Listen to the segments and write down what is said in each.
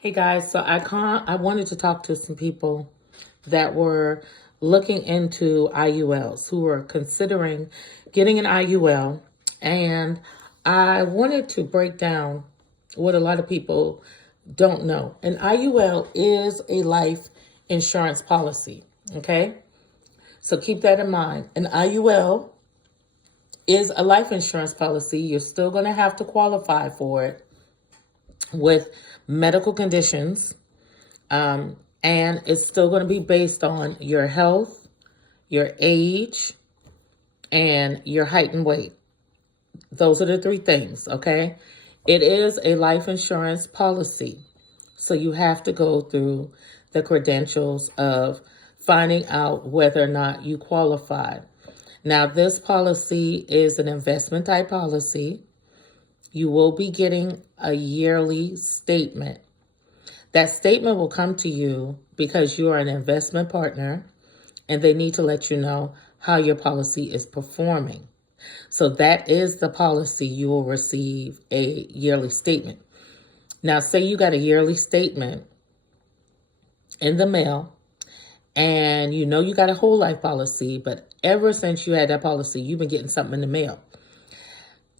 Hey guys, so I wanted to talk to some people that were looking into IULs, who were considering getting an IUL, and I wanted to break down what a lot of people don't know. An IUL is a life insurance policy, okay? So keep that in mind. An IUL is a life insurance policy. You're still going to have to qualify for it with medical conditions, and it's still going to be based on your health, your age, and your height and weight. Those are the three things, okay? It is a life insurance policy, so you have to go through the credentials of finding out whether or not you qualify. Now, this policy is an investment type policy. You will be getting a yearly statement. That statement will come to you because you are an investment partner and they need to let you know how your policy is performing. So that is the policy. You will receive a yearly statement. Now, say you got a yearly statement in the mail and you know you got a whole life policy, but ever since you had that policy, you've been getting something in the mail.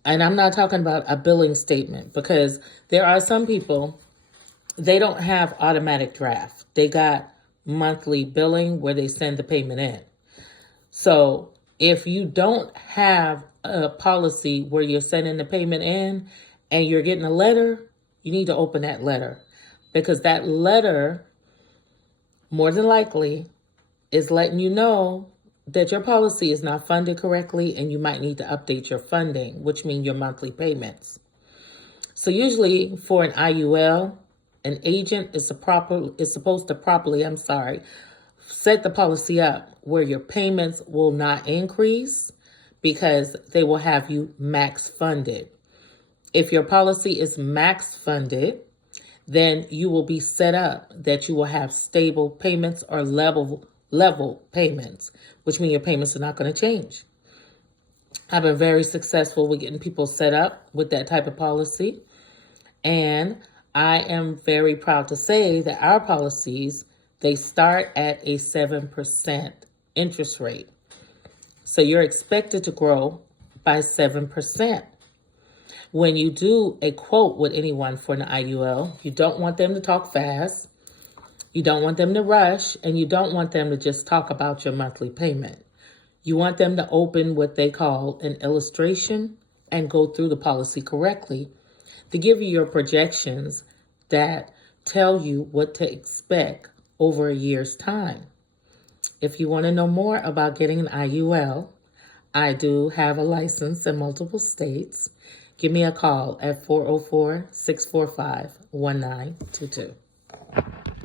And I'm not talking about a billing statement, because there are some people, they don't have automatic draft. They got monthly billing where they send the payment in. So if you don't have a policy where you're sending the payment in and you're getting a letter, you need to open that letter, because that letter more than likely is letting you know that your policy is not funded correctly and you might need to update your funding, which means your monthly payments. So usually for an IUL, an agent is supposed to properly, set the policy up where your payments will not increase because they will have you max funded. If your policy is max funded, then you will be set up that you will have stable payments or level payments, which means your payments are not going to change. I've been very successful with getting people set up with that type of policy. And I am very proud to say that our policies, they start at a 7% interest rate. So you're expected to grow by 7%. When you do a quote with anyone for an IUL, you don't want them to talk fast. You don't want them to rush, and you don't want them to just talk about your monthly payment. You want them to open what they call an illustration and go through the policy correctly to give you your projections that tell you what to expect over a year's time. If you want to know more about getting an IUL, I do have a license in multiple states. Give me a call at 404-645-1922.